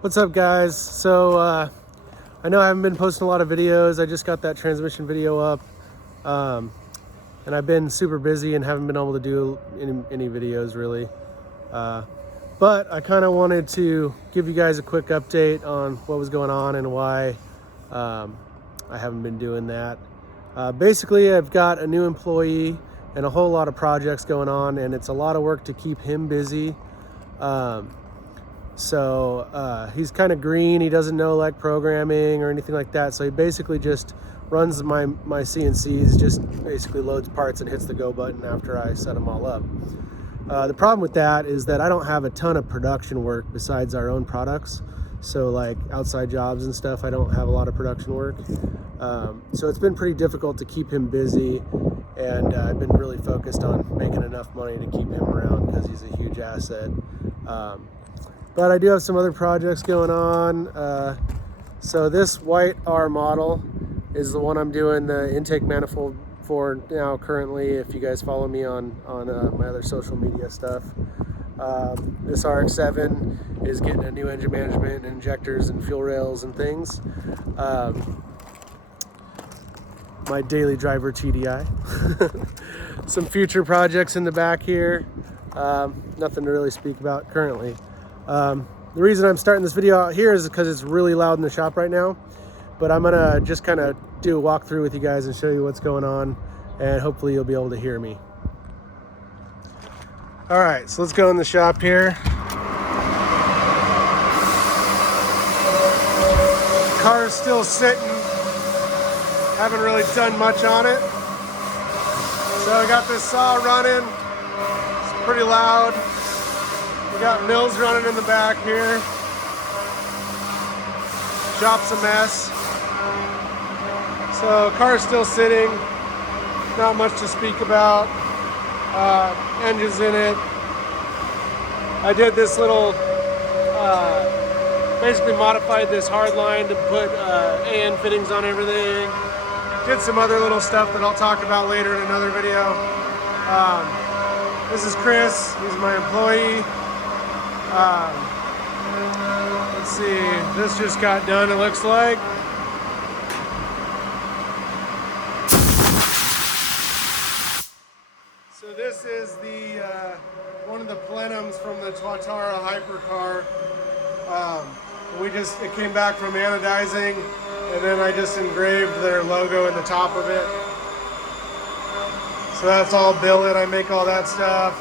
What's up, guys? So I know I haven't been posting a lot of videos. I just got that transmission video up, and I've been super busy and haven't been able to do any videos really. But I kind of wanted to give you guys a quick update on what was going on and why I haven't been doing that. Basically, I've got a new employee and a whole lot of projects going on, and it's a lot of work to keep him busy. So he's kind of green. He doesn't know like programming or anything like that. So he basically just runs my CNCs, just basically loads parts and hits the go button after I set them all up. The problem with that is that I don't have a ton of production work besides our own products. So like outside jobs and stuff, I don't have a lot of production work. So it's been pretty difficult to keep him busy, and I've been really focused on making enough money to keep him around because he's a huge asset. But I do have some other projects going on. So this white R model is the one I'm doing the intake manifold for now currently, if you guys follow me on my other social media stuff. This RX-7 is getting a new engine management and injectors and fuel rails and things. My daily driver TDI. Some future projects in the back here. Nothing to really speak about currently. The reason I'm starting this video out here is because it's really loud in the shop right now, but I'm gonna just kind of do a walkthrough with you guys and show you what's going on, and hopefully you'll be able to hear me. All right, so let's go in the shop here. The car is still sitting. Haven't really done much on it. So I got this saw running. It's pretty loud. We got mills running in the back here. Shop's a mess. So car's still sitting. Not much to speak about. Engine's in it. I did this little, basically modified this hard line to put AN fittings on everything. Did some other little stuff that I'll talk about later in another video. This is Chris. He's my employee. Let's see, this just got done, it looks like. So this is the one of the plenums from the Tuatara hypercar. It came back from anodizing, and then I just engraved their logo in the top of it. So that's all billet. I make all that stuff.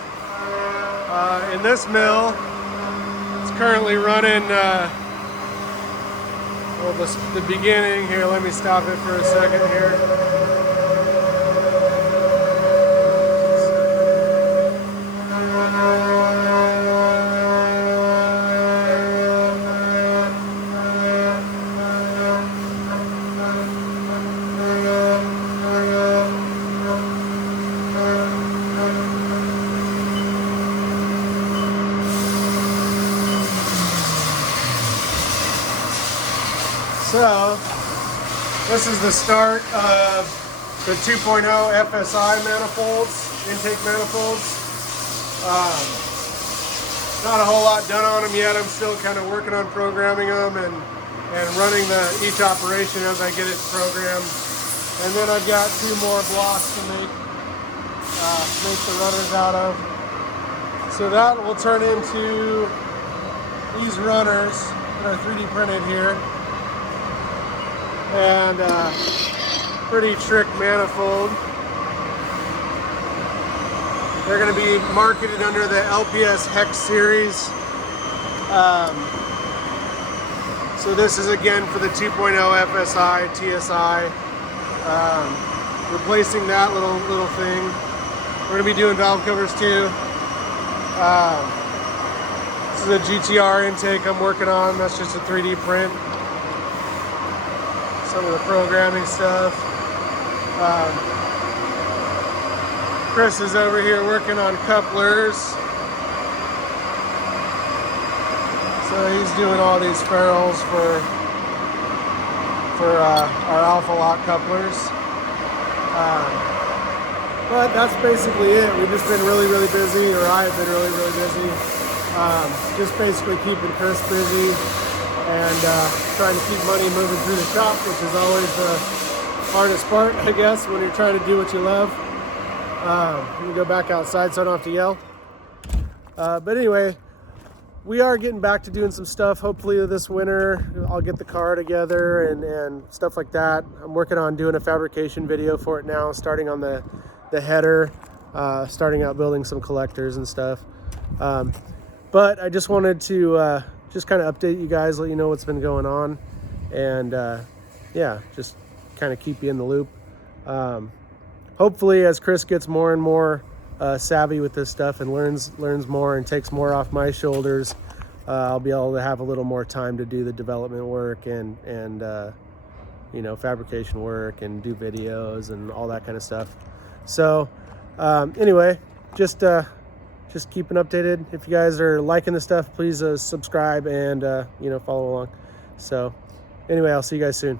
In this mill, currently running the beginning here. Let me stop it for a second here. So, this is the start of the 2.0 FSI manifolds, intake manifolds. Not a whole lot done on them yet. I'm still kind of working on programming them and running each operation as I get it programmed. And then I've got 2 more blocks to make the runners out of. So that will turn into these runners that are 3D printed here. And pretty trick manifold. They're going to be marketed under the LPS Hex series. So this is again for the 2.0 FSI, TSI. Replacing that little thing. We're going to be doing valve covers too. This is a GTR intake I'm working on. That's just a 3D print. Some of the programming stuff. Chris is over here working on couplers. So he's doing all these ferrules for our Alpha Lock couplers. But that's basically it. We've just been really busy, or I've been really busy. Just basically keeping Chris busy. and trying to keep money moving through the shop, which is always the hardest part, I guess, when you're trying to do what you love. Let me go back outside so I don't have to yell. But anyway, we are getting back to doing some stuff. Hopefully this winter I'll get the car together and stuff like that. I'm working on doing a fabrication video for it now, starting on the header, starting out building some collectors and stuff. But I just wanted to just kind of update you guys, let you know what's been going on, and yeah, just kind of keep you in the loop. Hopefully as Chris gets more and more savvy with this stuff and learns more and takes more off my shoulders, I'll be able to have a little more time to do the development work and you know, fabrication work and do videos and all that kind of stuff. So anyway, just keeping updated. If you guys are liking the stuff, please subscribe and you know, follow along. So anyway, I'll see you guys soon.